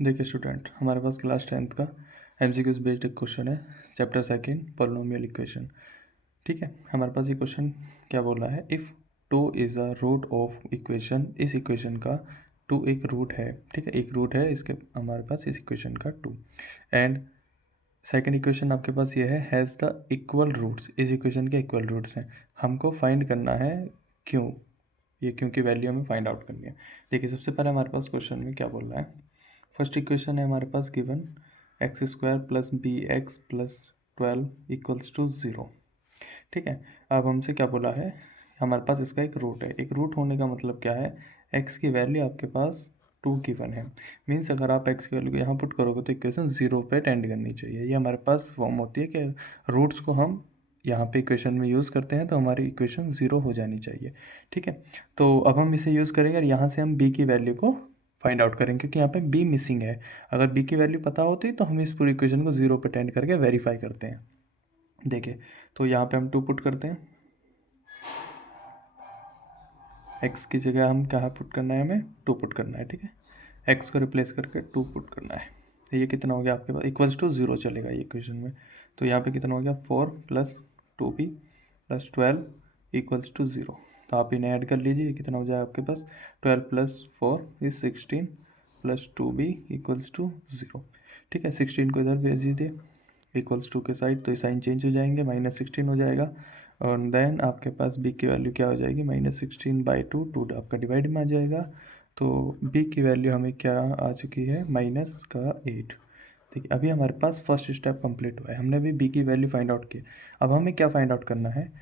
देखिए स्टूडेंट, हमारे पास class 10th का एमसीक्यूज बेस्ड एक क्वेश्चन है, चैप्टर सेकंड पॉलिनोमियल इक्वेशन। ठीक है, हमारे पास ये क्वेश्चन क्या बोला है, if two is a root of equation, इस इक्वेशन का टू एक रूट है। ठीक है, एक रूट है इसके हमारे पास इस इक्वेशन का टू। एंड सेकंड इक्वेशन आपके पास ये है, हैज़ द इक्वल रूट्स, इस इक्वेशन के इक्वल रूट्स हैं। हमको फाइंड करना है क्यों, ये क्यों की वैल्यू हमें फाइंड आउट करनी है। देखिए सबसे पहले हमारे पास क्वेश्चन में क्या बोल रहा है, फर्स्ट इक्वेशन है हमारे पास given X square plus B x plus 12 equals to 0। ठीक है, अब हमसे क्या बोला है, हमारे पास इसका एक रूट है। एक रूट होने का मतलब क्या है, एक्स की वैल्यू आपके पास 2 गिवन है। मीन्स अगर आप एक्स की वैल्यू को यहाँ पुट करोगे तो इक्वेशन 0 पे टेंड करनी चाहिए। ये हमारे पास फॉर्म होती है कि रूट्स को हम यहाँ पे इक्वेशन में यूज़ करते हैं तो हमारी इक्वेशन 0 हो जानी चाहिए। ठीक है, तो अब हम इसे यूज़ करेंगे और यहाँ से हम बी की वैल्यू को फाइंड आउट करेंगे, क्योंकि यहाँ पे बी मिसिंग है। अगर बी की वैल्यू पता होती तो हम इस पूरी इक्वेशन को 0 पे टेंड करके वेरीफाई करते हैं। देखिए, तो यहाँ पे हम 2 पुट करते हैं, एक्स की जगह हम क्या पुट करना है, हमें 2 पुट करना है। ठीक है, एक्स को रिप्लेस करके 2 पुट करना है। तो ये कितना हो गया आपके पास, इक्वल्स टू 0 चलेगा ये इक्वेशन में। तो यहाँ पे कितना हो गया, 4 plus 2b plus 12 equals to 0। तो आप इन्हें ऐड कर लीजिए, कितना हो जाए आपके पास, 12 plus 4 is 16 plus 2b equals to 0। ठीक है, 16 को इधर भेज दीजिए इक्वल्स टू के साइड, तो साइन चेंज हो जाएंगे, -16 हो जाएगा। और देन आपके पास b की वैल्यू क्या हो जाएगी, -16/2, 2 आपका डिवाइड में आ जाएगा। तो b की वैल्यू हमें क्या आ चुकी है, -8। ठीक है, अभी हमारे पास फर्स्ट स्टेप कंप्लीट हुआ है, हमने अभी b की वैल्यू फाइंड आउट की। अब हमें क्या फाइंड आउट करना है,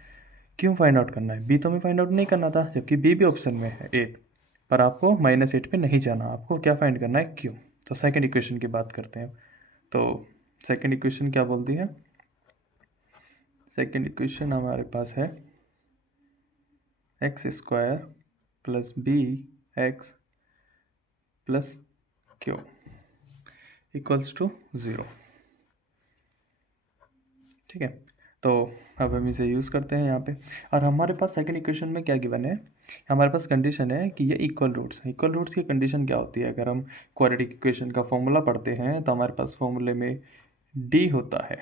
क्यों फाइंड आउट करना है। b तो हमें फाइंड आउट नहीं करना था, जबकि b भी ऑप्शन में है 8, पर आपको -8 पे नहीं जाना, आपको क्या फाइंड करना है, क्यों। तो सेकेंड इक्वेशन की बात करते हैं। तो सेकेंड इक्वेशन क्या बोलती है, सेकेंड इक्वेशन हमारे पास है x square plus B x plus q equals to 0। ठीक है, तो अब हम इसे यूज़ करते हैं यहाँ पे। और हमारे पास सेकंड इक्वेशन में क्या गिवन है, हमारे पास कंडीशन है कि ये इक्वल रूट्स हैं। इक्वल रूट्स की कंडीशन क्या होती है, अगर हम क्वाड्रेटिक इक्वेशन का फॉर्मूला पढ़ते हैं तो हमारे पास फॉर्मूले में डी होता है।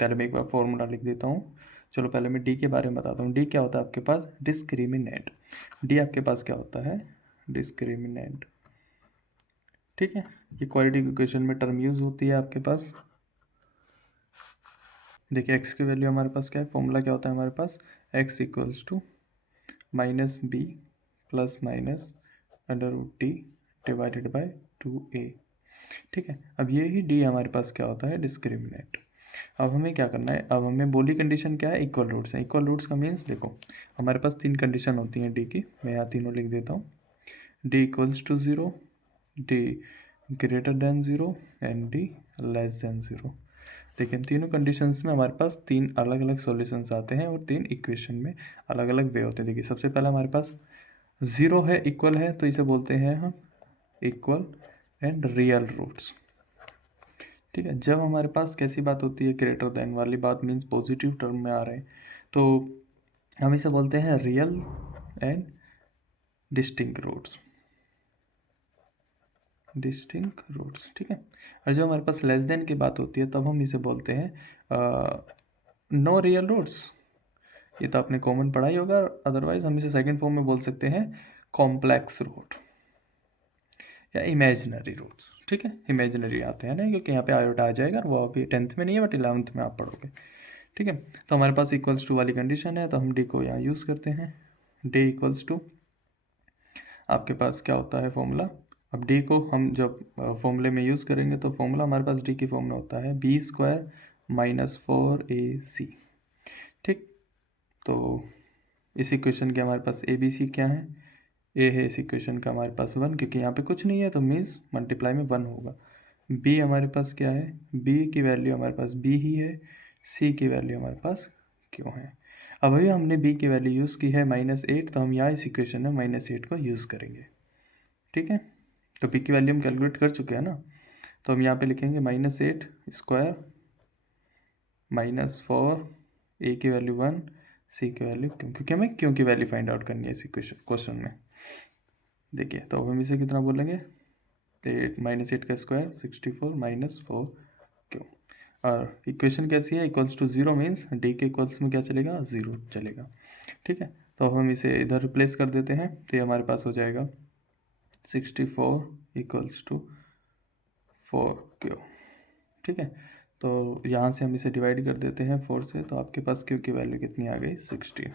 पहले मैं एक बार फॉर्मूला लिख देता हूँ। चलो पहले मैं डी के बारे में बताता हूँ। डी क्या होता है आपके पास, डिस्क्रिमिनेंट। डी आपके पास क्या होता है, डिस्क्रिमिनेंट। ठीक है, ये क्वाड्रेटिक इक्वेशन में टर्म यूज़ होती है आपके पास। देखिए एक्स की वैल्यू हमारे पास क्या है, फॉर्मूला क्या होता है हमारे पास, X equals to -b plus minus √t divided by 2a। ठीक है, अब ये ही डी हमारे पास क्या होता है, डिस्क्रिमिनेंट। अब हमें क्या करना है, अब हमें बोली कंडीशन क्या है, इक्वल रूट्स है। इक्वल रूट्स का मीन्स देखो, हमारे पास 3 कंडीशन होती हैं डी की, मैं यहाँ तीनों लिख देता हूँ। D equals to 0, D greater than 0 and D less than 0। देखिए तीनों कंडीशंस में हमारे पास 3 अलग अलग सॉल्यूशंस आते हैं और 3 इक्वेशन में अलग अलग वे होते हैं। देखिए सबसे पहला हमारे पास 0 है, इक्वल है, तो इसे बोलते हैं हम इक्वल एंड रियल रूट्स। ठीक है, जब हमारे पास कैसी बात होती है, ग्रेटर देन वाली बात, मीन्स पॉजिटिव टर्म में आ रहे हैं, तो हम इसे बोलते हैं real and distinct roots, distinct roots. ठीक है, और जब हमारे पास लेस देन की बात होती है तब हम इसे बोलते हैं नो रियल रूट्स। ये तो आपने कॉमन पढ़ा ही होगा, अदरवाइज हम इसे सेकंड फॉर्म में बोल सकते हैं कॉम्प्लेक्स रूट या इमेजिनरी रूट्स। ठीक है, इमेजिनरी आते हैं ना, क्योंकि यहाँ पे आयोटा आ जाएगा और वो अभी 10th में नहीं है बट 11th में आप पढ़ोगे। ठीक है, तो हमारे पास इक्वल्स टू वाली कंडीशन है, तो हम डी को यहाँ यूज़ करते हैं। डी इक्वल्स टू आपके पास क्या होता है फॉर्मूला, अब डी को हम जब फॉर्मूले में यूज़ करेंगे तो फॉर्मूला हमारे पास डी की फॉर्म में होता है b² -4ac। ठीक, तो इस इक्वेशन के हमारे पास ए बी सी क्या है, ए है इस इक्वेशन का हमारे पास 1, क्योंकि यहाँ पे कुछ नहीं है तो मीन्स मल्टीप्लाई में 1 होगा। बी हमारे पास क्या है, बी की वैल्यू हमारे पास बी ही है, सी की वैल्यू हमारे पास क्यों है। अब अभी हमने बी की वैल्यू यूज़ की है -8, तो हम यहाँ इस इक्वेशन में -8 को यूज़ करेंगे। ठीक है, तो बी की वैल्यू हम कैलकुलेट कर चुके हैं ना, तो हम यहाँ पे लिखेंगे -8² -4, ए की वैल्यू 1, सी की वैल्यू क्यों, क्योंकि हमें क्यों की वैल्यू फाइंड आउट करनी है इस क्वेश्चन में। देखिए तो अब हम इसे कितना बोलेंगे, तो 8 का स्क्वायर 64 माइनस 4 और इक्वेशन कैसी है, इक्वल्स टू 0 मीन्स डी के इक्वल्स में क्या चलेगा, 0 चलेगा। ठीक है, तो हम इसे इधर रिप्लेस कर देते हैं, तो ये हमारे पास हो जाएगा 64 इक्वल्स टू 4 ठीक है, तो यहाँ से हम इसे डिवाइड कर देते हैं 4 से, तो आपके पास क्यू की वैल्यू कितनी आ गई, 16।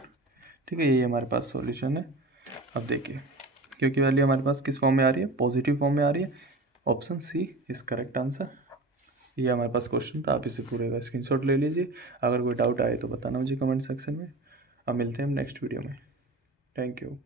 ठीक है, ये हमारे पास सॉल्यूशन है। अब देखिए क्यू की वैल्यू हमारे पास किस फॉर्म में आ रही है, पॉजिटिव फॉर्म में आ रही है। Option C is correct answer. ये हमारे पास क्वेश्चन था, आप इसे पूरे का स्क्रीनशॉट ले लीजिए। अगर कोई डाउट आए तो बताना मुझे कमेंट सेक्शन में। अब मिलते हैं हम नेक्स्ट वीडियो में। Thank you.